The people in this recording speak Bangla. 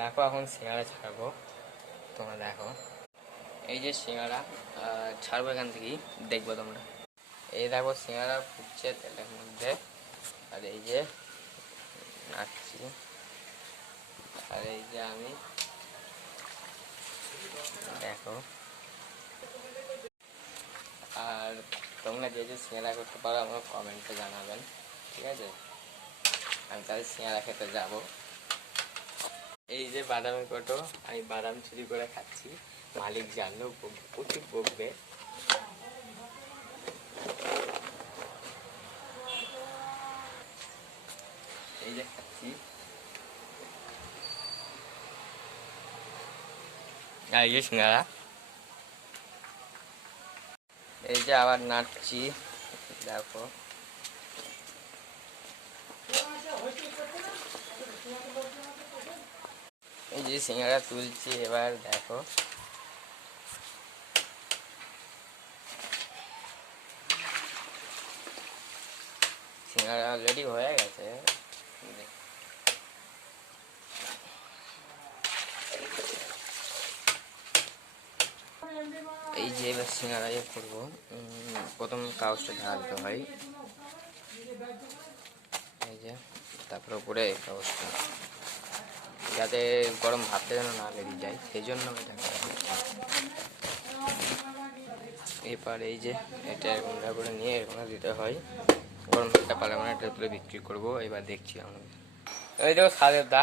দেখো এখন সিঙ্গাড়া ছাড়বো, তোমরা দেখো। এই যে সিঙ্গাড়া ছাড়বো এখান থেকেই, দেখবো তোমরা। এই দেখো সিঙ্গাড়া ফুটছে তেলের মধ্যে, আর এই যে নাচছি, আর এই যে আমি, দেখো। আর তোমরা যে যে সিঙ্গাড়া করতে পারো আমাকে কমেন্টে জানাবেন, ঠিক আছে? আমি তাহলে সিঙ্গাড়া খেতে যাবো। এই যে বাদামের কটো, আমি বাদাম চুরি করে খাচ্ছি, মালিক জানলেও প্রচুর বকবে। এই যে খাচ্ছি, আর এই যে সিঙ্গাড়া, এই যে আবার নাচছি, দেখো। এই যে সিঙ্গাড়া তুলছি এবার, দেখো। সিঙ্গাড়া অলরেডি হয়ে গেছে। এই যে এবার সিঙ্গাড়া ইয়ে করবো, প্রথম কাগজটা ঢালতে হয়, এই যে, তারপর উপরে কাগজটা, যাতে গরম ভাবটা যেন না বেরিয়ে যায়, সেই জন্য আমি ঢাকা। এবার এই যে এটা এরকম করে নিয়ে এরকম দিতে হয়, গরম ভাতটা পালে মানে এটা তুলে বিক্রি করবো। এবার দেখছি আমি, এই দেখো সাদের দা